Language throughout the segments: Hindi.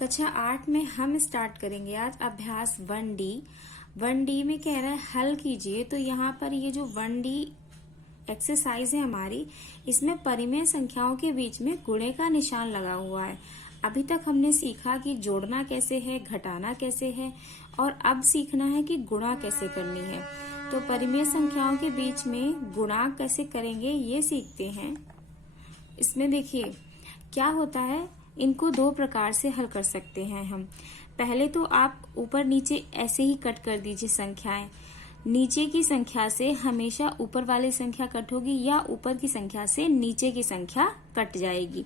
कक्षा 8 में हम स्टार्ट करेंगे आज अभ्यास 1D। 1D में कह रहा है हल कीजिए। तो यहाँ पर ये जो 1D एक्सरसाइज है हमारी, इसमें परिमेय संख्याओं के बीच में गुणे का निशान लगा हुआ है। अभी तक हमने सीखा कि जोड़ना कैसे है, घटाना कैसे है, और अब सीखना है कि गुणा कैसे करनी है। तो परिमेय संख्याओं के बीच में गुणा कैसे करेंगे ये सीखते हैं। इसमें देखिए क्या होता है, इनको दो प्रकार से हल कर सकते हैं हम। पहले तो आप ऊपर नीचे ऐसे ही कट कर दीजिए संख्याएं। नीचे की संख्या से हमेशा ऊपर वाली संख्या कट होगी या ऊपर की संख्या से नीचे की संख्या कट जाएगी।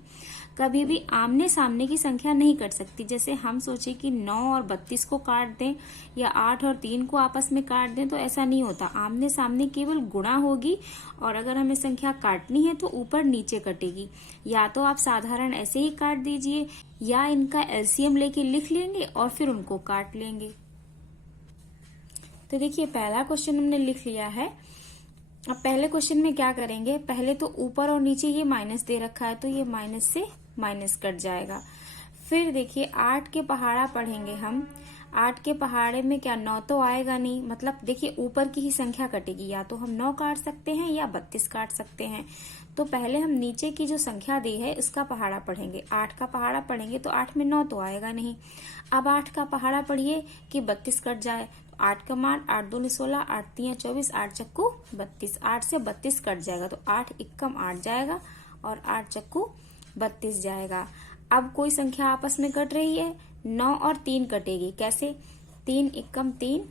कभी भी आमने सामने की संख्या नहीं कट सकती। जैसे हम सोचे कि 9 और 32 को काट दें या 8 और 3 को आपस में काट दें, तो ऐसा नहीं होता। आमने सामने केवल गुणा होगी, और अगर हमें संख्या काटनी है तो ऊपर नीचे कटेगी। या तो आप साधारण ऐसे ही काट दीजिए या इनका एलसीएम लेके लिख लेंगे और फिर उनको काट लेंगे। तो देखिए पहला क्वेश्चन हमने लिख लिया है। अब पहले क्वेश्चन में क्या करेंगे, पहले तो ऊपर और नीचे ये माइनस दे रखा है, तो ये माइनस से माइनस कट जाएगा। फिर देखिए 8 के पहाड़ा पढ़ेंगे हम। 8 के पहाड़े में क्या 9 तो आएगा नहीं, मतलब देखिए ऊपर की ही संख्या कटेगी। या तो हम 9 काट सकते हैं या 32 काट सकते हैं। तो पहले हम नीचे की जो संख्या दी है उसका पहाड़ा पढ़ेंगे। 8 का पहाड़ा पढ़ेंगे तो 8 में 9 तो आएगा नहीं। अब 8 का पहाड़ा पढ़िए कि 32 कट जाए। 8 का मान 8 दूनी 16, 8 तिया 24, 8 चक्कू 32। 8 से 32 कट जाएगा तो 8 इक्कम 8 जाएगा और 8 चक्कू 32 जाएगा। अब कोई संख्या आपस में कट रही है, 9 और 3 कटेगी। कैसे? 3 इक्कम 3,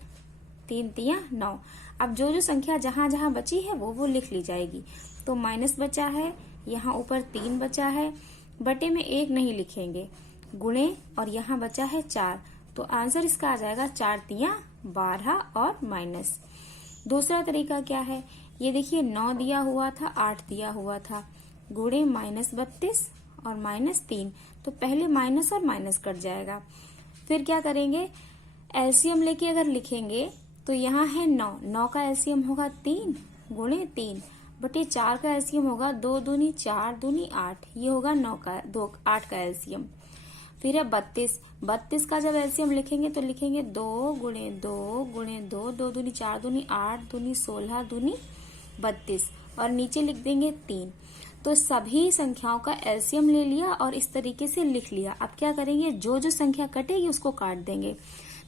3 तिया 9। अब जो जो संख्या जहां जहां बची है वो लिख ली जाएगी। तो माइनस बचा है, यहाँ ऊपर 3 बचा है, बटे में 1 नहीं लिखेंगे, गुणे, और यहाँ बचा है 4। तो आंसर इसका आ जाएगा 4 तिया 12 और माइनस। दूसरा तरीका क्या है, ये देखिए 9 दिया हुआ था, 8 दिया हुआ था, गुणे -32 और -3। तो पहले माइनस और माइनस कट जाएगा। फिर क्या करेंगे, एलसीएम लेके अगर लिखेंगे तो यहाँ है 9, 9 का एलसीएम होगा 3 गुणे 3 बटे 4 का एलसीएम होगा 2 दूनी 4 दूनी 8, ये होगा 9 का 8 का एलसीएम। फिर है 32, 32 का जब एलसीएम लिखेंगे तो लिखेंगे 2 गुणे 2 गुणे 2, 2 दूनी 4 दूनी 8 दूनी 16 दूनी 32, और नीचे लिख देंगे 3। तो सभी संख्याओं का एलसीएम ले लिया और इस तरीके से लिख लिया। अब क्या करेंगे, जो जो संख्या कटेगी उसको काट देंगे।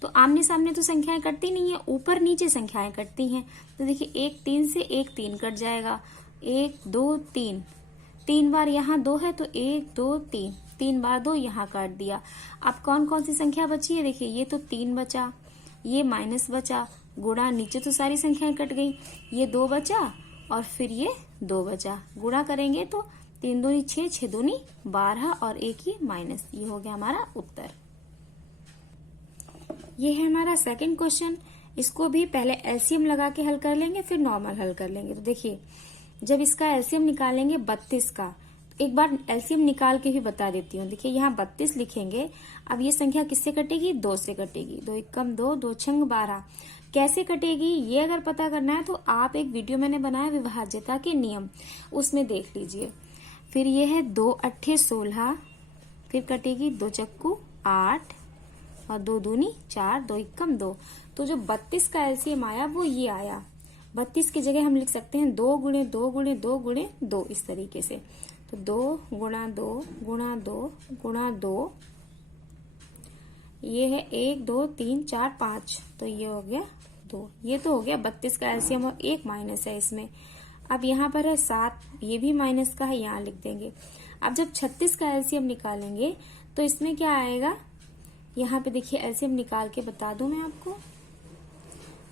तो आमने सामने तो संख्याएं कटती नहीं है, ऊपर नीचे संख्याएं कटती हैं। तो देखिए 1 3 से 1 3 कट जाएगा। 1 2 3, 3 बार यहाँ 2 है तो 1 2 3, 3 बार 2 यहाँ काट दिया। अब कौन कौन सी संख्या बची है, देखिए ये तो 3 बचा, ये माइनस बचा, गुणा, नीचे तो सारी संख्याएं कट गई, ये 2 बचा और फिर ये 2 बचा। गुणा करेंगे तो 3 दूनी 6, 6 दूनी 12 और 1 ही माइनस। ये हो गया हमारा उत्तर। ये है हमारा सेकंड क्वेश्चन। इसको भी पहले एलसीएम लगा के हल कर लेंगे, फिर नॉर्मल हल कर लेंगे। तो देखिए जब इसका एलसीएम निकालेंगे 32 का, एक बार एलसीएम निकाल के भी बता देती हूँ। देखिए यहाँ 32 लिखेंगे। अब ये संख्या किससे कटेगी, 2 से कटेगी। 2 इक्कम 2, 2 छंग 12। कैसे कटेगी ये अगर पता करना है तो आप एक वीडियो मैंने बनाया विभाज्यता के नियम, उसमें देख लीजिए। फिर ये है 2 अट्ठे 16, फिर कटेगी 2 चक्कू 8 और 2 दूनी 4, 2 इक्कम 2। तो जो 32 का एलसीएम आया वो ये आया। 32 की जगह हम लिख सकते हैं 2 गुणे 2 गुणे 2 गुणे 2, इस तरीके से। तो 2 गुणा 2 गुणा 2 गुणा 2, ये है 1 2 3 4 5, तो ये हो गया 2। ये तो हो गया 32 का एलसीएम और 1 माइनस है इसमें। अब यहाँ पर है 7, ये भी माइनस का है, यहाँ लिख देंगे। अब जब 36 का एलसीएम निकालेंगे तो इसमें क्या आएगा, यहाँ पे देखिए एलसीएम निकाल के बता दूं मैं आपको।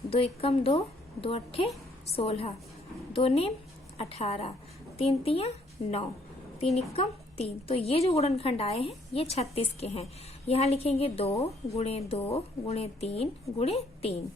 2 इक्कम 2, 2 अट्ठे 16, 2 नेम 18, 3 तिया 9, 3 इक्कम 3। तो ये जो गुणनखंड आए हैं ये 36 के हैं। यहाँ लिखेंगे 2 गुणे 2 गुणे 3 गुणे 3।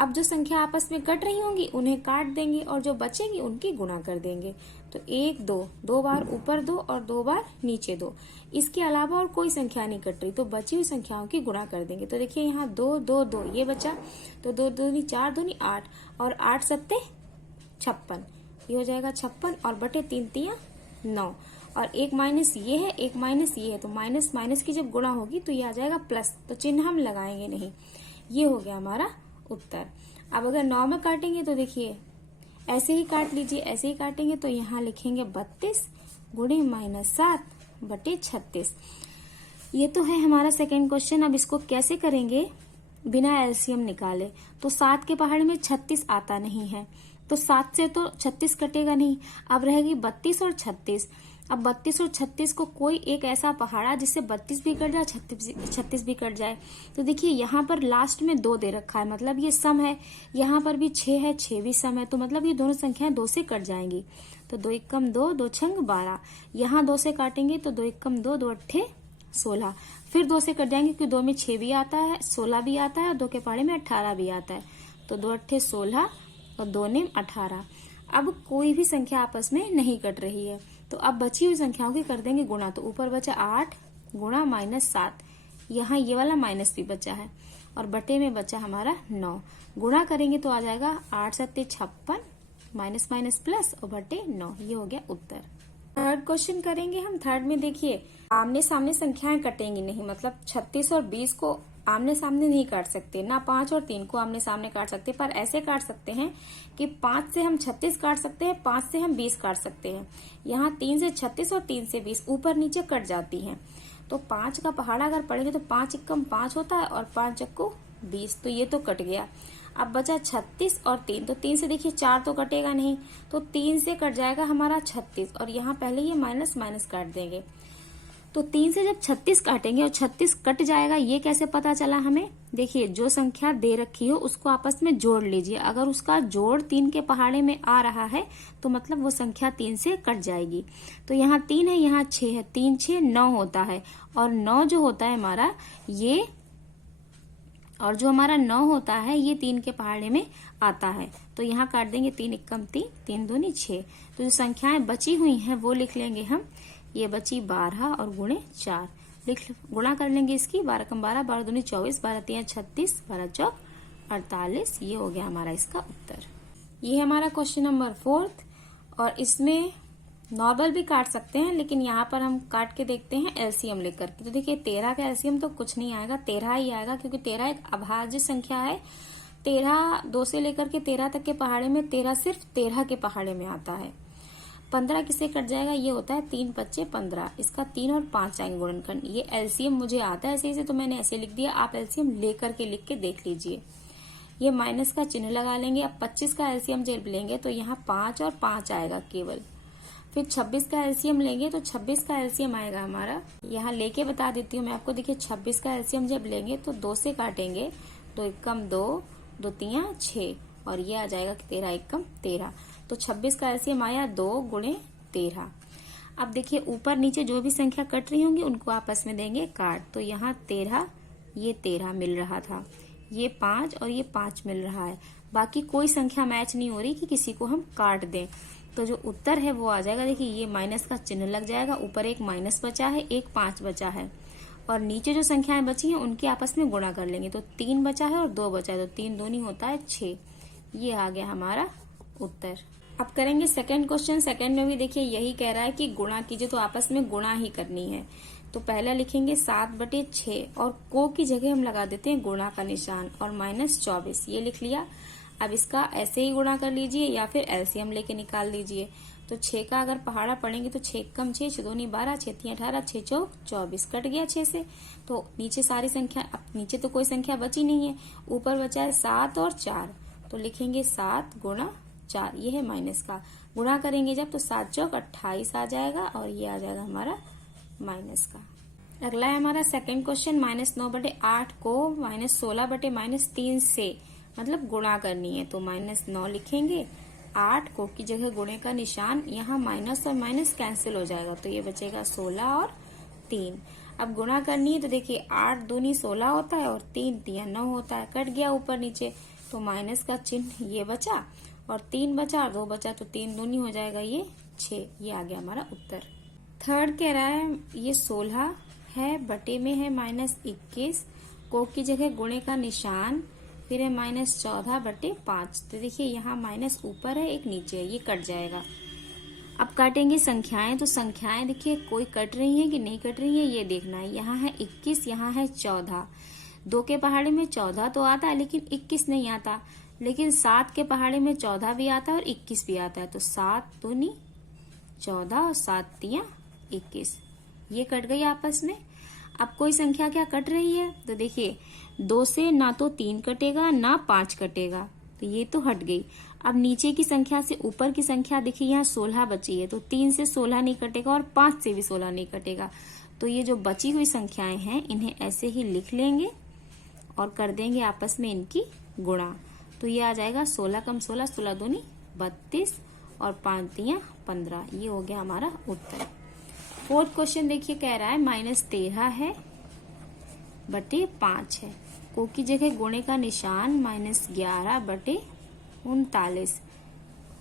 अब जो संख्या आपस में कट रही होंगी उन्हें काट देंगे और जो बचेंगी उनकी गुणा कर देंगे। तो 1 2, 2 बार ऊपर 2 और 2 बार नीचे 2। इसके अलावा और कोई संख्या नहीं कट रही, तो बची हुई संख्याओं की गुणा कर देंगे। तो देखिए यहाँ 2 2 2 ये बचा, तो 2 दूनी 4 दूनी 8 और 8 सत्ते 56, ये हो जाएगा 56 और बटे 3 तिया 9। और एक माइनस ये है, एक माइनस ये है, तो माइनस माइनस की जब गुणा होगी तो ये आ जाएगा प्लस, तो चिन्ह हम लगाएंगे नहीं। ये हो गया हमारा उत्तर। अब अगर 9 में काटेंगे तो देखिए ऐसे ही काट लीजिए, ऐसे ही काटेंगे तो यहाँ लिखेंगे 32 गुणे -7 बटे 36। ये तो है हमारा सेकेंड क्वेश्चन। अब इसको कैसे करेंगे बिना एलसीएम निकाले, तो 7 के पहाड़े में 36 आता नहीं है, तो 7 से तो 36 कटेगा नहीं। अब रहेगी 32 और 36। अब 32 और 36 को कोई एक ऐसा पहाड़ा जिससे 32 भी कट जाए, 36 भी कट जाए। तो देखिए यहाँ पर लास्ट में 2 दे रखा है, मतलब ये सम है। यहाँ पर भी 6 है, 6 भी सम है, तो मतलब ये दोनों संख्याएं 2 से कट जाएंगी। तो 2 एकम 2, 2 छंग 12। यहाँ 2 से काटेंगे तो 2 एकम 2, 2 अट्ठे 16। फिर 2 से कट जाएंगे क्योंकि 2 में 6 भी आता है, 16 भी आता है और 2 के पहाड़े में 18 भी आता है। तो 2 अट्ठे 16 और 2 नेम 18। अब कोई भी संख्या आपस में नहीं कट रही है, तो अब बची हुई संख्याओं की कर देंगे गुणा। तो ऊपर बचा 8 गुणा -7, यहाँ ये वाला माइनस भी बचा है और बटे में बचा हमारा 9। गुणा करेंगे तो आ जाएगा 8 सत्ते 56 माइनस माइनस प्लस और बटे 9। ये हो गया उत्तर। थर्ड क्वेश्चन करेंगे हम। थर्ड में देखिए आमने सामने संख्याएं कटेंगी नहीं, मतलब 36 और 20 को आमने सामने नहीं काट सकते, ना 5 और 3 को आमने सामने काट सकते, पर ऐसे काट सकते हैं कि 5 से हम 36 काट सकते हैं, 5 से हम 20 काट सकते हैं। यहाँ 3 से 36 और 3 से 20 ऊपर नीचे कट जाती हैं। तो 5 का पहाड़ा अगर पढ़ेंगे तो 5 एकम 5 होता है और 5 चक्को 20, तो ये तो कट गया। अब बचा 36 और 3, तो 3 से देखिए 4 तो कटेगा नहीं, तो 3 से कट जाएगा हमारा 36 और यहाँ पहले ये माइनस माइनस काट देंगे। तो 3 से जब 36 काटेंगे और 36 कट जाएगा, ये कैसे पता चला हमें? देखिए जो संख्या दे रखी हो उसको आपस में जोड़ लीजिए। अगर उसका जोड़ 3 के पहाड़े में आ रहा है तो मतलब वो संख्या 3 से कट जाएगी। तो यहाँ 3 है, यहाँ 6 है, 3 6 9 होता है और 9 जो होता है हमारा ये, और जो हमारा 9 होता है ये 3 के पहाड़े में आता है। तो यहाँ काट देंगे 3 एकम 3, 3 दूनी 6। तो जो संख्याएं बची हुई हैं वो लिख लेंगे हम। ये बची 12 और गुणे 4 गुणा कर लेंगे इसकी। 12 कम 12, 12 दूनी 24, 12 3 36, 12 चौक 48। ये हो गया हमारा इसका उत्तर। ये है हमारा क्वेश्चन नंबर 4। और इसमें नॉर्मल भी काट सकते हैं, लेकिन यहाँ पर हम काट के देखते हैं एलसीएम लेकर के। तो देखिए 13 का एलसीएम तो कुछ नहीं आएगा, 13 ही आएगा, क्योंकि 13 एक अभाज्य संख्या है। 13 2 से लेकर के 13 तक के पहाड़े में 13 सिर्फ 13 के पहाड़े में आता है। 15 किससे कट जाएगा? ये होता है 3 25 15, इसका 3 और 5 आएंगे गुणनखंड। ये एलसीएम मुझे आता है ऐसे, तो मैंने ऐसे लिख दिया। आप एलसीएम लेकर के लिख के देख लीजिए। ये माइनस का चिन्ह लगा लेंगे। अब 25 का एलसीएम जब लेंगे तो यहाँ 5 और 5 आएगा केवल। फिर 26 का एलसीएम लेंगे तो 26 का एलसीएम आएगा हमारा, यहाँ लेके बता देती हूँ मैं आपको। देखिए 26 का एलसीएम जब लेंगे तो 2 से काटेंगे, 2 एकम 2, 2 तियां 6 और ये आ जाएगा 13 एकम 13। तो 26 का एलसीएम आया 2 गुणे 13। अब देखिए ऊपर नीचे जो भी संख्या कट रही होंगी उनको आपस में देंगे काट। तो यहाँ 13, ये 13 मिल रहा था, ये 5 और ये 5 मिल रहा है। बाकी कोई संख्या मैच नहीं हो रही कि किसी को हम काट दें। तो जो उत्तर है वो आ जाएगा। देखिए ये माइनस का चिन्ह लग जाएगा, ऊपर एक माइनस बचा है, एक 5 बचा है और नीचे जो संख्याएं बची हैं उनके आपस में गुणा कर लेंगे। तो 3 बचा है और 2 बचा है, तो 3 दूनी होता है 6। ये आ गया हमारा उत्तर। अब करेंगे सेकंड क्वेश्चन। सेकंड में भी देखिए यही कह रहा है कि गुणा कीजिए, तो आपस में गुणा ही करनी है। तो पहला लिखेंगे 7/6 और को की जगह हम लगा देते हैं गुणा का निशान और -24, ये लिख लिया। अब इसका ऐसे ही गुणा कर लीजिए या फिर एलसीएम लेके निकाल लीजिए। तो 6 का अगर पहाड़ा पढ़ेंगे तो 6 कम 6, 6 दूनी 12, 6 3 18, 6 चौक 24, कट गया 6 से। तो नीचे सारी संख्या, अब नीचे तो कोई संख्या बची नहीं है, ऊपर बचा है 7 और 4। तो लिखेंगे 7 गुणा 4, ये है माइनस का। गुणा करेंगे जब तो 7 चौक 28 आ जाएगा और ये आ जाएगा हमारा माइनस का। अगला है हमारा सेकंड क्वेश्चन। -9/8 को -16/-3 से मतलब गुणा करनी है। तो -9 लिखेंगे, 8 को की जगह गुणे का निशान, यहाँ माइनस और माइनस कैंसिल हो जाएगा, तो ये बचेगा 16 और 3। अब गुणा करनी है तो देखिए 8 दूनी 16 होता है और 3 तिया 9 होता है, कट गया ऊपर नीचे। तो माइनस का चिन्ह ये बचा और 3 बचा और 2 बचा, तो 3 दूनी हो जाएगा ये 6। ये आ गया हमारा उत्तर। थर्ड कह रहा है ये 16 है, बटे में है -21, को की जगह गुणे का निशान, फिर है -14/5। तो देखिए यहाँ माइनस ऊपर है एक नीचे है, ये कट जाएगा। अब काटेंगे संख्याएं, तो संख्याएं देखिए कोई कट रही है कि नहीं कट रही है ये देखना है। यहाँ है 21, यहाँ है 14। 2 के पहाड़े में 14 तो आता है लेकिन 21 नहीं आता, लेकिन 7 के पहाड़े में 14 भी आता है और 21 भी आता है। तो 7 दूनी 14 और 7 तियां 21, ये कट गई आपस में। अब कोई संख्या क्या कट रही है, तो देखिए 2 से ना तो 3 कटेगा ना 5 कटेगा, तो ये तो हट गई। अब नीचे की संख्या से ऊपर की संख्या देखिए यहाँ 16 बची है, तो 3 से 16 नहीं कटेगा और 5 से भी 16 नहीं कटेगा। तो ये जो बची हुई संख्याएं हैं इन्हें ऐसे ही लिख लेंगे और कर देंगे आपस में इनकी गुणा। तो ये आ जाएगा 16 कम 16, 16 दूनी 32 और 5 तियां 15। ये हो गया हमारा उत्तर। फोर्थ क्वेश्चन देखिए कह रहा है -13 है बटे 5 है। को की जगह गुणे का निशान -11 बटे 39।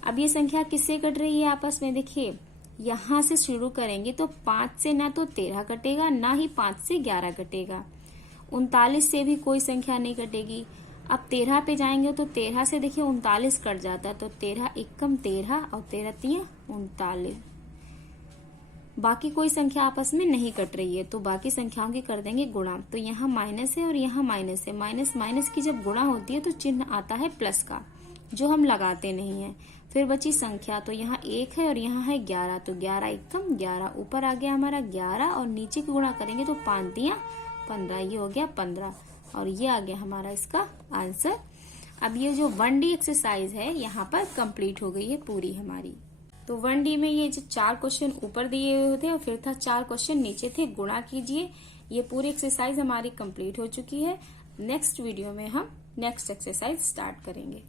अब ये संख्या किससे कट रही है आपस में, देखिए यहां से शुरू करेंगे तो 5 से ना तो 13 कटेगा ना ही 5 से 11 कटेगा। 39 से भी कोई संख्या नहीं कटेगी। अब 13 पे जाएंगे तो 13 से देखिए 39 कट जाता है, तो 13 एकम 13 और 13 तियां 39। बाकी कोई संख्या आपस में नहीं कट रही है, तो बाकी संख्याओं की कर देंगे गुणा। तो यहाँ माइनस है और यहाँ माइनस है। माइनस माइनस की जब गुणा होती है तो चिन्ह आता है प्लस का, जो हम लगाते नहीं है। फिर बची संख्या, तो यहाँ 1 है और यहाँ है 11, तो 11 एकम 11, ऊपर आ गया हमारा 11 और नीचे की गुणा करेंगे तो 5 तियां 15, ये हो गया 15 और ये आ गया हमारा इसका आंसर। अब ये जो 1D एक्सरसाइज है यहाँ पर कंप्लीट हो गई है पूरी हमारी। तो 1D में ये जो 4 क्वेश्चन ऊपर दिए हुए थे और फिर था 4 क्वेश्चन नीचे थे, गुणा कीजिए। ये पूरी एक्सरसाइज हमारी कंप्लीट हो चुकी है। नेक्स्ट वीडियो में हम नेक्स्ट एक्सरसाइज स्टार्ट करेंगे।